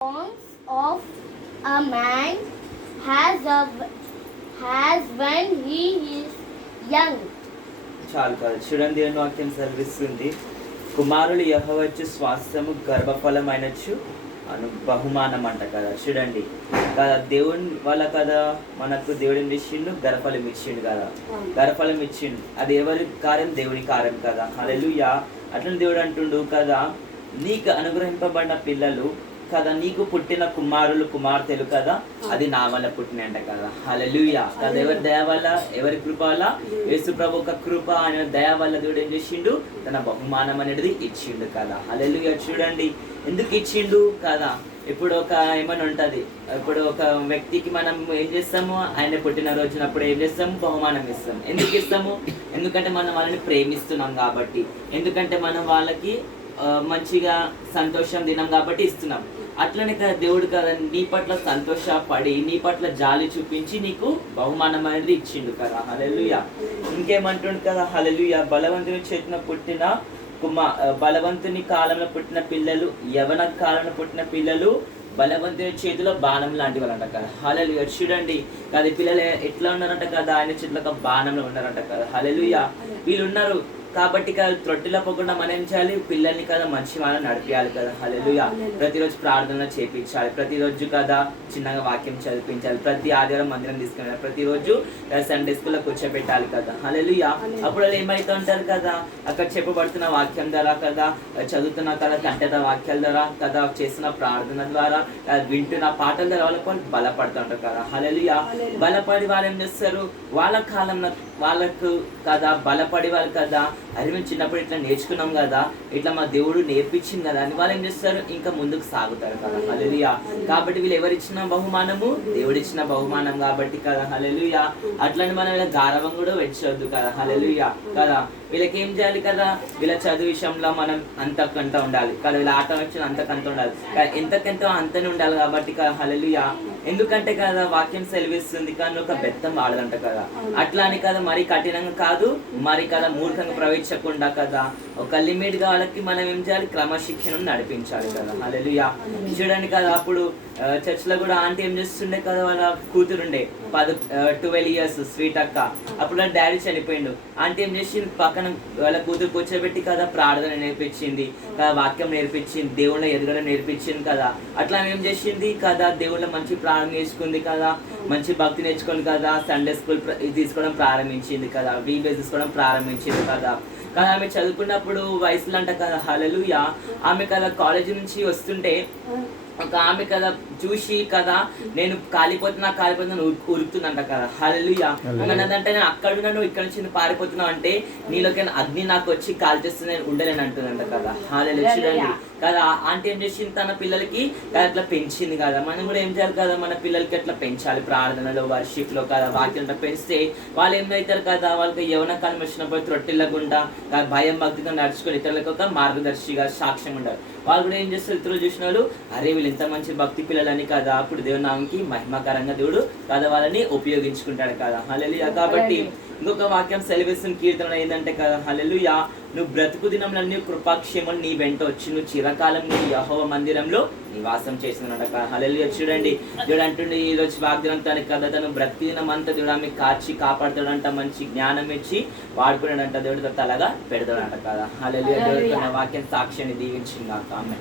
Bones of a man has when he is young. చాలు కాదు చూడండి, దేవుని వాక్యం సెలవిస్తుంది, కుమారులు యెహోవాచ్చు స్వాస్థ్యము గర్భఫలమైనచ్చు అను బహుమానం అంట కదా. చూడండి కదా, దేవుని వల్ల కదా మనకు దేవుడు ఏం చేసిండు, గర్భఫలం ఇచ్చిండు కదా. గర్భఫలం ఇచ్చిండు, అది ఎవరి కార్యం? దేవుని కార్యం కదా. హల్లెలూయా. అట్లనే దేవుడు అంటుండు కదా, నీకు అనుగ్రహింపబడిన పిల్లలు కదా, నీకు పుట్టిన కుమారులు కుమార్తెలు కదా, అది నా వల్ల పుట్టినంట కదా. హల్లెలూయా కదా. ఎవరి దయ వల్ల, ఎవరి కృప వల్ల? యేసు ప్రభు ఒక కృప అనే దయ వల్ల దేవుడు ఏం చేసిండు, తన బహుమానం అనేది ఇచ్చిండు కదా. హల్లెలూయా. చూడండి ఎందుకు ఇచ్చిండు కదా. ఇప్పుడు ఒక ఏమని ఉంటుంది, ఇప్పుడు ఒక వ్యక్తికి మనం ఏం చేస్తాము, ఆయన పుట్టినరోజునప్పుడు ఏం చేస్తాము, బహుమానం ఇస్తాము. ఎందుకు ఇస్తాము? ఎందుకంటే మనం వాళ్ళని ప్రేమిస్తున్నాం కాబట్టి, ఎందుకంటే మనం వాళ్ళకి మంచిగా సంతోషం దినం కాబట్టి ఇస్తున్నాం. అట్లనే కదా దేవుడు కదా నీ పట్ల సంతోషపడి, నీ పట్ల జాలి చూపించి నీకు బహుమానం అనేది ఇచ్చిండు కదా. హల్లెలూయా. ఇంకేమంటుండు కదా, హల్లెలూయా. బలవంతుని చేతిన పుట్టిన బలవంతుని కాలంలో పుట్టిన పిల్లలు, యవన కాలంలో పుట్టిన పిల్లలు బలవంతుని చేతిలో బాణం లాంటి వాళ్ళంట కదా. హల్లెలూయా. చూడండి కదా, పిల్లలు ఎట్లా ఉన్నారంట కదా, ఆయన చేతిలో ఒక బాణంలో ఉన్నారంట కదా. హల్లెలూయా. వీళ్ళు ఉన్నారు కాబట్టి కదా త్రొట్టిలో పోకుండా మనం ఏం చేయాలి, పిల్లల్ని కదా మంచి వాళ్ళని నడిపించాలి కదా. హల్లెలూయా. ప్రతిరోజు ప్రార్థన చేయించాలి, ప్రతిరోజు కదా చిన్నగా వాక్యం చదివించాలి, ప్రతి ఆదివారం మందిరం తీసుకెళ్ళాలి, ప్రతిరోజు సండే స్కూల్లో కూర్చోబెట్టాలి కదా. హల్లెలూయా. అప్పుడు వాళ్ళు ఏమైతే ఉంటారు కదా, అక్కడ చెప్పబడుతున్న వాక్యం ద్వారా కదా, చదువుతున్న కదా కంటెద వాక్యాల ద్వారా కదా, చేస్తున్న ప్రార్థన ద్వారా, వింటున్న పాటల ద్వారా వాళ్ళకు బలపడుతుంటారు కదా. హల్లెలూయా. బలపడి వాళ్ళు ఏం చేస్తారు, వాళ్ళ కాలంలో వాళ్ళకు కదా బలపడి వాళ్ళు కదా, అది మేము చిన్నప్పుడు ఇట్లా నేర్చుకున్నాం కదా, ఇట్లా మా దేవుడు నేర్పించింది కదా అని వాళ్ళు ఏం చేస్తారు, ఇంకా ముందుకు సాగుతారు కదా. హల్లెలూయా. కాబట్టి వీళ్ళు ఎవరిచ్చిన బహుమానము, దేవుడు ఇచ్చిన బహుమానం కాబట్టి కదా. హల్లెలూయా. అట్లని మనం ఇలా గారవం కూడా వెచ్చవద్దు కదా. హల్లెలూయా కదా. వీళ్ళకి ఏం చేయాలి కదా, వీళ్ళ చదువు విషయంలో మనం అంతకంత ఉండాలి కదా, వీళ్ళ ఆట వచ్చిన అంతకంత ఉండాలి, ఎంతకంతో అంతనే ఉండాలి కాబట్టి కదా. హల్లెలూయా. ఎందుకంటే కదా వాక్యం సెలవిస్తుంది కానీ ఒక బెత్తం వాడదంట కదా. అట్లా అని కదా మరి కఠినంగా కాదు, మరి కదా మూర్ఖంగా ప్రవేశించకుండా కదా, ఒక లిమిట్ వాళ్ళకి మనం ఏం చేయాలి, క్రమశిక్షణను నడిపించాలి కదా. హల్లెలూయా. చూడండి కదా, అప్పుడు చర్చ్ లో కూడా ఆంటీ ఏం చేస్తుండే కదా, వాళ్ళ కూతురుండే 12 years స్వీట్ అక్క. అప్పుడు వాళ్ళ డాడీ చనిపోయిండు. ఆంటీ ఏం చేసింది, పక్కన వాళ్ళ కూతురు కూర్చోబెట్టి కదా ప్రార్థన నేర్పించింది కదా, వాక్యం నేర్పించింది, దేవుళ్ళ ఎదగడం నేర్పించింది కదా. అట్లా ఏం చేసింది కదా, దేవుళ్ళ మంచి ప్రార్థన నేర్చుకుంది కదా, మంచి భక్తి నేర్చుకుంది కదా, సండే స్కూల్ తీసుకోవడం ప్రారంభించింది కదా, వీబేస్ తీసుకోవడం ప్రారంభించింది కదా. కానీ ఆమె చదువుకున్నప్పుడు వయసులో అంట కదా. హల్లెలూయా. ఆమె కదా కాలేజీ నుంచి వస్తుంటే ఒక ఆమె కదా చూసి కదా, నేను కాలిపోతున్నా ఉరుకుతుందంట కదా. హల్లెలూయా. అన్నదంటే నేను అక్కడున్నా, నువ్వు ఇక్కడ నుంచి పారిపోతున్నావు అంటే నీలోకి అగ్ని నాకు వచ్చి కాల్చేస్తుంది, నేను ఉండలేని అంటుందంట కదా. హల్లెలూయా. చూడండి కదా, ఆంటీ ఏం చేసింది, తన పిల్లలకి అట్లా పెంచింది కదా. మనం కూడా ఏం చేయాలి కదా, మన పిల్లలకి అట్లా పెంచాలి, ప్రార్థనలో వర్షిప్ లో కదా, వాక్యంలో పెంచితే వాళ్ళు ఏమవుతారు కదా, వాళ్ళకి యవన కాలం వచ్చినప్పుడు త్రొట్టిల్లకుండా భయం భక్తితో నడుచుకొని ఇతరులకు ఒక మార్గదర్శిగా సాక్ష్యం ఉండాలి. వాళ్ళు కూడా ఏం చేస్తారు, ఇతరులు చూసిన వాళ్ళు, అరే వీళ్ళు ఇంత మంచి భక్తి పిల్లలని కదా, అప్పుడు దేవుని నామంకి మహిమకరంగా దేవుడు కదా వాళ్ళని ఉపయోగించుకుంటాడు కదా. హల్లెలూయా. కాబట్టి ఇంకొక వాక్యం సెలవిస్తున్న కీర్తన ఏంటంటే కదా, హల్లెలూయా, నువ్వు బ్రతుకు దినంలో కృపాక్షేమం నీ వెంట వచ్చి నువ్వు చిరకాలం నీ యెహోవా మందిరంలో నివాసం చేస్తున్నాడు కదా. హల్లెలూయా. చూడండి దేవుడు అంటుండే, ఈ రోజు వాగ్దానం తనకి కదా, తను బ్రతుకు దినం అంతా దేవుడు ఆమె కాచి కాపాడుతాడంట, మంచి జ్ఞానం ఇచ్చి వాడుకున్నాడంట, దేవుడు తలగా పెడతాడంట కదా. హల్లెలూయా. దేవుడు తన వాక్యం సాక్ష్యాన్ని దీవించింది కాక. ఆమె